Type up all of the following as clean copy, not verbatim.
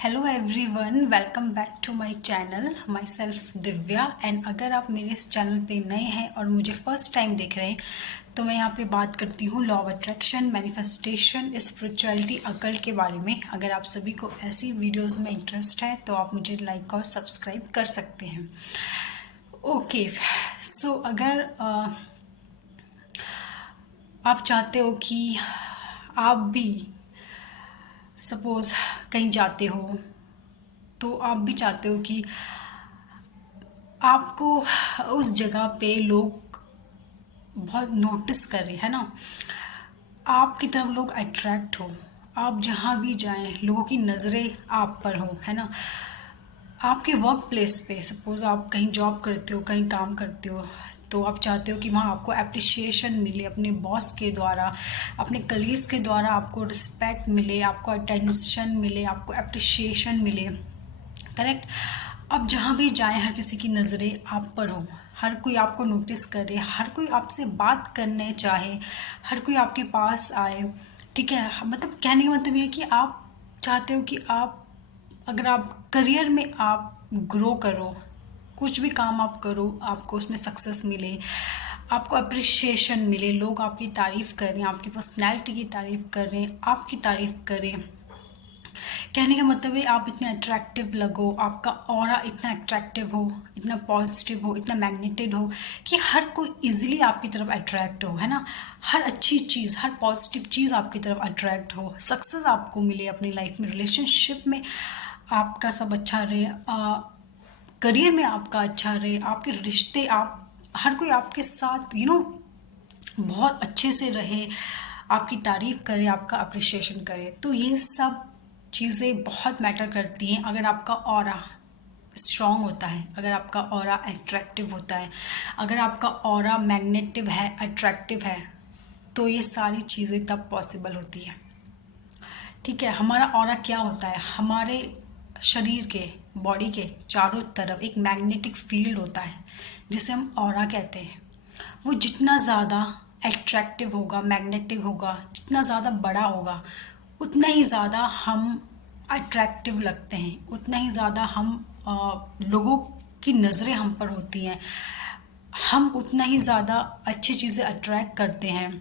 Hello everyone, welcome back to my channel. Myself Divya. And अगर आप मेरे इस चैनल पे नए हैं और मुझे फर्स्ट टाइम देख रहे हैं तो मैं यहाँ पे बात करती हूँ law of attraction, manifestation, spirituality, occult के बारे में। अगर आप सभी को ऐसी वीडियोस में इंटरेस्ट है तो आप मुझे लाइक और सब्सक्राइब कर सकते हैं। ओके, सो अगर आप चाहते हो कि आप भी सपोज़ कहीं जाते हो तो आप भी चाहते हो कि आपको उस जगह पे लोग बहुत नोटिस करें, है ना। आपकी तरफ लोग अट्रैक्ट हो, आप जहाँ भी जाएं लोगों की नज़रें आप पर हो, है ना। आपके वर्क प्लेस पे सपोज़ आप कहीं जॉब करते हो, कहीं काम करते हो, तो आप चाहते हो कि वहाँ आपको अप्रिसिएशन मिले, अपने बॉस के द्वारा, अपने कलीग्स के द्वारा आपको रिस्पेक्ट मिले, आपको अटेंशन मिले, आपको अप्रिसिएशन मिले। करेक्ट। अब जहाँ भी जाए हर किसी की नज़रें आप पर हो, हर कोई आपको नोटिस करे, हर कोई आपसे बात करने चाहे, हर कोई आपके पास आए। ठीक है, मतलब कहने का मतलब ये है कि आप चाहते हो कि आप अगर आप करियर में आप ग्रो करो, कुछ भी काम आप करो, आपको उसमें सक्सेस मिले, आपको अप्रिसिएशन मिले, लोग आपकी तारीफ़ करें, आपकी पर्सनैलिटी की तारीफ़ करें, आपकी तारीफ़ करें। कहने का मतलब है आप इतने अट्रैक्टिव लगो, आपका ऑरा इतना अट्रैक्टिव हो, इतना पॉजिटिव हो, इतना मैग्नेटेड हो कि हर कोई इजीली आपकी तरफ अट्रैक्ट हो, है ना। हर अच्छी चीज़, हर पॉजिटिव चीज़ आपकी तरफ अट्रैक्ट हो, सक्सेस आपको मिले अपनी लाइफ में, रिलेशनशिप में आपका सब अच्छा रहे, करियर में आपका अच्छा रहे, आपके रिश्ते, आप हर कोई आपके साथ बहुत अच्छे से रहे, आपकी तारीफ़ करे, आपका अप्रिसिएशन करे। तो ये सब चीज़ें बहुत मैटर करती हैं। अगर आपका ऑरा स्ट्रॉन्ग होता है, अगर आपका ऑरा अट्रैक्टिव होता है, अगर आपका ऑरा मैग्नेटिव है, अट्रैक्टिव है, तो ये सारी चीज़ें तब पॉसिबल होती है। ठीक है, हमारा ऑरा क्या होता है, हमारे शरीर के, बॉडी के चारों तरफ एक मैग्नेटिक फील्ड होता है जिसे हम ऑरा कहते हैं। वो जितना ज़्यादा अट्रैक्टिव होगा, मैग्नेटिक होगा, जितना ज़्यादा बड़ा होगा, उतना ही ज़्यादा हम अट्रैक्टिव लगते हैं, उतना ही ज़्यादा हम लोगों की नज़रें हम पर होती हैं, हम उतना ही ज़्यादा अच्छी चीज़ें अट्रैक्ट करते हैं,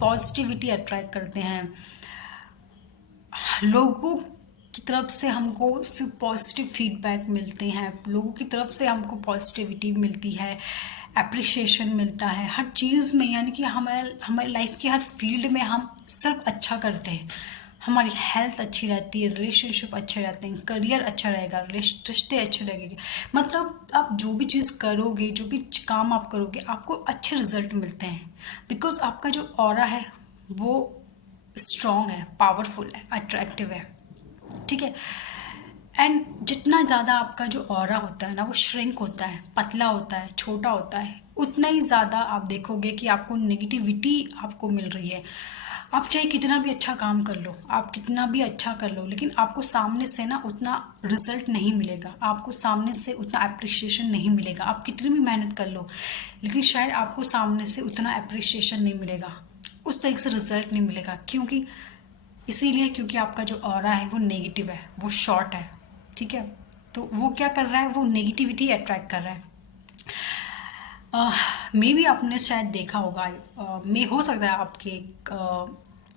पॉजिटिविटी अट्रैक्ट करते हैं। लोगों की तरफ से हमको सिर्फ पॉजिटिव फीडबैक मिलते हैं, लोगों की तरफ से हमको पॉजिटिविटी मिलती है, एप्रिसिएशन मिलता है हर चीज़ में। यानी कि हमारे लाइफ की हर फील्ड में हम सिर्फ अच्छा करते हैं, हमारी हेल्थ अच्छी रहती है, रिलेशनशिप अच्छे रहते हैं, करियर अच्छा रहेगा, रिश्ते अच्छे रहेंगे। मतलब आप जो भी चीज़ करोगे, जो भी काम आप करोगे, आपको अच्छे रिजल्ट मिलते हैं, बिकॉज आपका जो ऑरा है वो स्ट्रॉन्ग है, पावरफुल है, अट्रैक्टिव है। ठीक है। एंड जितना ज़्यादा आपका जो ऑरा होता है ना वो श्रिंक होता है, पतला होता है, छोटा होता है, उतना ही ज़्यादा आप देखोगे कि आपको नेगेटिविटी आपको मिल रही है। आप चाहे कितना भी अच्छा काम कर लो, आप कितना भी अच्छा कर लो, लेकिन आपको सामने से ना उतना रिजल्ट नहीं मिलेगा, आपको सामने से उतना अप्रिसिएशन नहीं मिलेगा। आप कितनी भी मेहनत कर लो, लेकिन शायद आपको सामने से उतना अप्रिसिएशन नहीं मिलेगा, उस तरीके से रिजल्ट नहीं मिलेगा। क्योंकि इसीलिए क्योंकि आपका जो ऑरा है वो नेगेटिव है, वो शॉर्ट है। ठीक है, तो वो क्या कर रहा है, वो नेगेटिविटी अट्रैक्ट कर रहा है। मे भी आपने शायद देखा होगा, मे हो सकता है आपके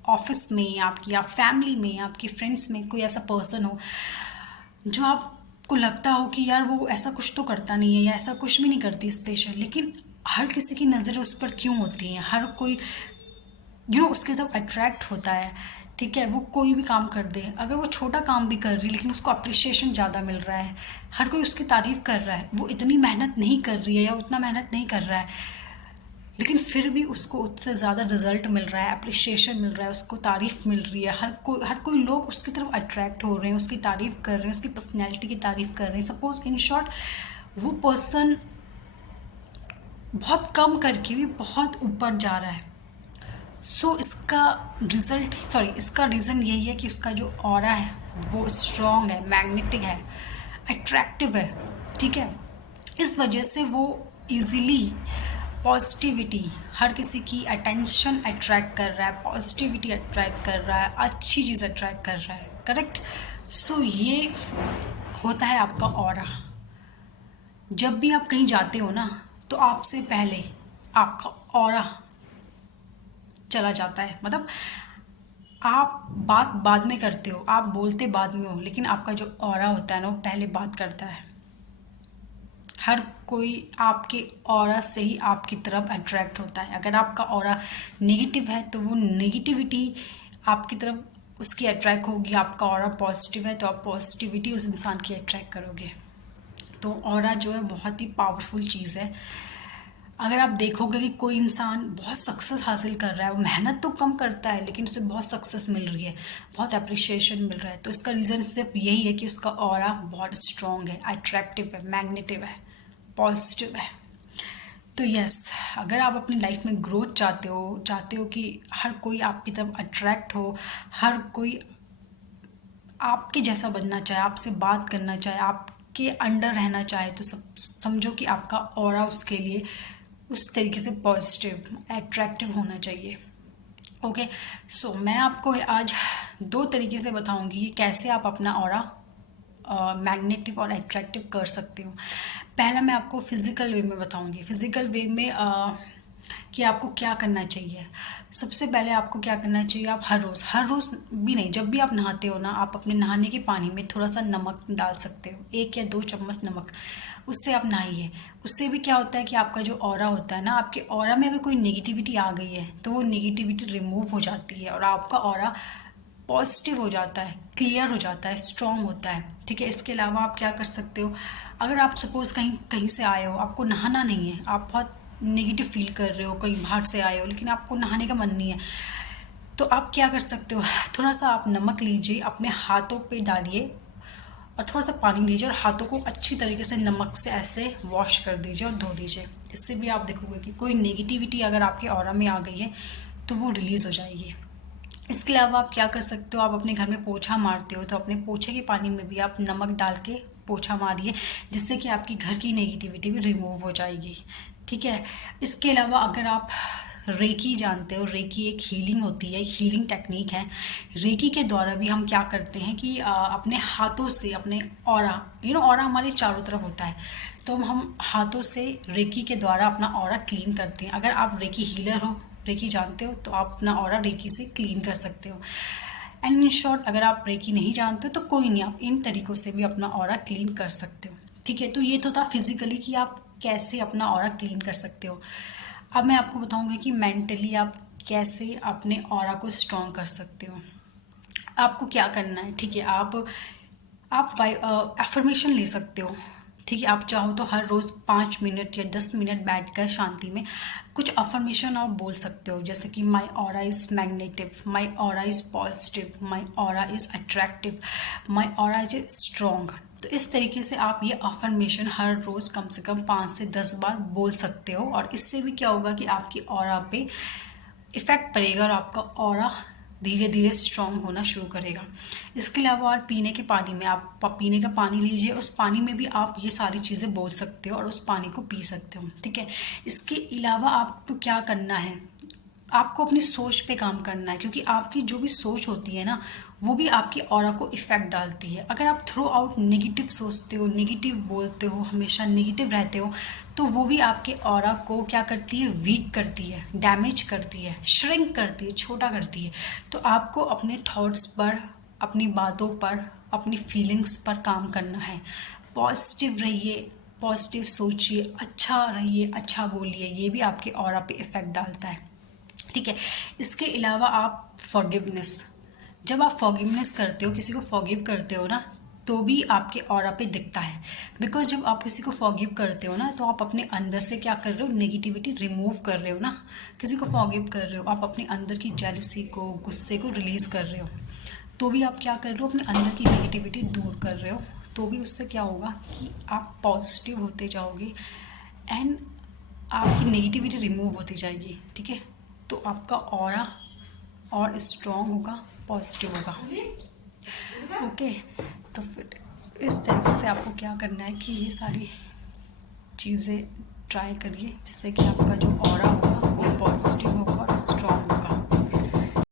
ऑफिस में, आपकी या फैमिली में, आपके फ्रेंड्स में कोई ऐसा पर्सन हो जो आपको लगता हो कि यार वो ऐसा कुछ तो करता नहीं है या ऐसा कुछ भी नहीं करती स्पेशल, लेकिन हर किसी की नज़रें उस पर क्यों होती हैं, हर कोई उसके तरफ अट्रैक्ट होता है। ठीक है, वो कोई भी काम कर दे, अगर वो छोटा काम भी कर रही है लेकिन उसको अप्रिसिएशन ज़्यादा मिल रहा है, हर कोई उसकी तारीफ़ कर रहा है, वो इतनी मेहनत नहीं कर रही है या उतना मेहनत नहीं कर रहा है, लेकिन फिर भी उसको उससे ज़्यादा रिजल्ट मिल रहा है, अप्रिसिएशन मिल रहा है, उसको तारीफ़ मिल रही है, हर कोई लोग उसकी तरफ अट्रैक्ट हो रहे हैं, उसकी तारीफ़ कर रहे हैं, उसकी पर्सनैलिटी की तारीफ़ कर रहे हैं। सपोज़ इन शॉर्ट वो पर्सन बहुत कम करके भी बहुत ऊपर जा रहा है। इसका रीज़न यही है कि उसका जो ऑरा है वो स्ट्रॉन्ग है, मैग्नेटिक है, अट्रैक्टिव है। ठीक है, इस वजह से वो इजीली पॉजिटिविटी, हर किसी की अटेंशन अट्रैक्ट कर रहा है, पॉजिटिविटी अट्रैक्ट कर रहा है, अच्छी चीज़ अट्रैक्ट कर रहा है। करेक्ट। सो ये होता है आपका ऑरा। जब भी आप कहीं जाते हो ना, तो आपसे पहले आपका ऑरा चला जाता है। मतलब आप बात बाद में करते हो, आप बोलते बाद में हो, लेकिन आपका जो ऑरा होता है ना, वो पहले बात करता है। हर कोई आपके ऑरा से ही आपकी तरफ अट्रैक्ट होता है। अगर आपका ऑरा नेगेटिव है तो वो नेगेटिविटी आपकी तरफ उसकी अट्रैक्ट होगी। आपका ऑरा पॉजिटिव है तो आप पॉजिटिविटी उस इंसान की अट्रैक्ट करोगे। तो ऑरा जो है बहुत ही पावरफुल चीज़ है। अगर आप देखोगे कि कोई इंसान बहुत सक्सेस हासिल कर रहा है, वो मेहनत तो कम करता है लेकिन उसे बहुत सक्सेस मिल रही है, बहुत अप्रिशिएशन मिल रहा है, तो इसका रीज़न सिर्फ यही है कि उसका ऑरा बहुत स्ट्रॉन्ग है, अट्रैक्टिव है, मैग्नेटिव है, पॉजिटिव है। तो यस, अगर आप अपनी लाइफ में ग्रोथ चाहते हो कि हर कोई आपकी तरफ अट्रैक्ट हो, हर कोई आपके जैसा बनना चाहे, आपसे बात करना चाहे, आपके अंडर रहना चाहे, तो सब समझो कि आपका ऑरा उसके लिए उस तरीके से पॉजिटिव अट्रैक्टिव होना चाहिए। ओके, सो मैं आपको आज 2 तरीके से बताऊंगी कि कैसे आप अपना ऑरा मैग्नेटिव और अट्रैक्टिव कर सकते हो। पहला मैं आपको फिज़िकल वे में बताऊंगी। फिज़िकल वे में कि आपको क्या करना चाहिए। सबसे पहले आपको क्या करना चाहिए, आप हर रोज़ भी नहीं, जब भी आप नहाते हो ना, आप अपने नहाने के पानी में थोड़ा सा नमक डाल सकते हो, 1 या 2 चम्मच नमक, उससे आप नहाइए। उससे भी क्या होता है कि आपका जो ऑरा होता है ना, आपके ऑरा में अगर कोई नेगेटिविटी आ गई है तो वो नेगेटिविटी रिमूव हो जाती है और आपका ऑरा पॉजिटिव हो जाता है, क्लियर हो जाता है, स्ट्रॉन्ग होता है। ठीक है, इसके अलावा आप क्या कर सकते हो, अगर आप सपोज़ कहीं कहीं से आए हो, आपको नहाना नहीं है, आप बहुत नेगेटिव फील कर रहे हो, कहीं बाहर से आए हो लेकिन आपको नहाने का मन नहीं है, तो आप क्या कर सकते हो, थोड़ा सा आप नमक लीजिए, अपने हाथों पे डालिए और थोड़ा सा पानी लीजिए और हाथों को अच्छी तरीके से नमक से ऐसे वॉश कर दीजिए और धो दीजिए। इससे भी आप देखोगे कि कोई नेगेटिविटी अगर आपके ऑरा में आ गई है तो वो रिलीज़ हो जाएगी। इसके अलावा आप क्या कर सकते हो, आप अपने घर में पोछा मारते हो तो अपने पोछे के पानी में भी आप नमक डाल के पोछा मारिए, जिससे कि आपकी घर की नेगेटिविटी भी रिमूव हो जाएगी। ठीक है, इसके अलावा अगर आप रेकी जानते हो, रेकी एक हीलिंग होती है, एक हीलिंग टेक्निक है। रेकी के द्वारा भी हम क्या करते हैं कि अपने हाथों से अपने ऑरा, ऑरा हमारे चारों तरफ होता है, तो हम हाथों से रेकी के द्वारा अपना ऑरा क्लीन करते हैं। अगर आप रेकी हीलर हो, रेकी जानते हो, तो आप अपना ऑरा रेकी से क्लीन कर सकते हो। एंड इन शॉर्ट, अगर आप रेकी नहीं जानते हो तो कोई नहीं, आप इन तरीक़ों से भी अपना ऑरा क्लीन कर सकते हो। ठीक है, तो ये तो था फिज़िकली कि आप कैसे अपना ऑरा क्लीन कर सकते हो। अब मैं आपको बताऊंगी कि मेंटली आप कैसे अपने ऑरा को स्ट्रॉन्ग कर सकते हो। आपको क्या करना है, ठीक है, आप एफर्मेशन ले सकते हो। ठीक है, आप चाहो तो हर रोज़ 5 मिनट या 10 मिनट बैठकर शांति में कुछ अफर्मेशन आप बोल सकते हो, जैसे कि my aura is magnetic, my aura is positive, my aura is attractive, my aura is strong. तो इस तरीके से आप ये अफर्मेशन हर रोज़ कम से कम 5 से 10 बार बोल सकते हो और इससे भी क्या होगा कि आपकी ऑरा पे इफ़ेक्ट पड़ेगा और आपका ऑरा धीरे धीरे स्ट्रॉन्ग होना शुरू करेगा। इसके अलावा और पीने के पानी में आप पीने का पानी लीजिए, उस पानी में भी आप ये सारी चीज़ें बोल सकते हो और उस पानी को पी सकते हो। ठीक है, इसके अलावा आपको क्या करना है, आपको अपनी सोच पे काम करना है, क्योंकि आपकी जो भी सोच होती है ना, वो भी आपकी ऑरा को इफ़ेक्ट डालती है। अगर आप थ्रू आउट नेगेटिव सोचते हो, नेगेटिव बोलते हो, हमेशा नेगेटिव रहते हो, तो वो भी आपके ऑरा को क्या करती है, वीक करती है, डैमेज करती है, श्रिंक करती है, छोटा करती है। तो आपको अपने थॉट्स पर, अपनी बातों पर, अपनी फीलिंग्स पर काम करना है। पॉजिटिव रहिए, पॉजिटिव सोचिए, अच्छा रहिए, अच्छा बोलिए, ये भी आपके ऑरा पे इफ़ेक्ट डालता है। ठीक है, इसके अलावा आप फॉरगिवनेस, जब आप फॉरगिवनेस करते हो, किसी को फॉरगिव करते हो ना, तो भी आपके ऑरा पे दिखता है। बिकॉज जब आप किसी को फॉरगिव करते हो ना, तो आप अपने अंदर से क्या कर रहे हो, नेगेटिविटी रिमूव कर रहे हो ना। किसी को फॉरगिव कर रहे हो, आप अपने अंदर की जेलसी को, गुस्से को रिलीज़ कर रहे हो, तो भी आप क्या कर रहे हो, अपने अंदर की नेगेटिविटी दूर कर रहे हो। तो भी उससे क्या होगा कि आप पॉजिटिव होते जाओगे एंड आपकी नेगेटिविटी रिमूव होती जाएगी। ठीक है, तो आपका ऑरा और स्ट्रॉन्ग होगा, पॉजिटिव होगा। ओके, तो फिर इस तरीके से आपको क्या करना है कि ये सारी चीज़ें ट्राई करिए, जिससे कि आपका जो ऑरा होगा वो पॉजिटिव होगा और स्ट्रॉन्ग होगा।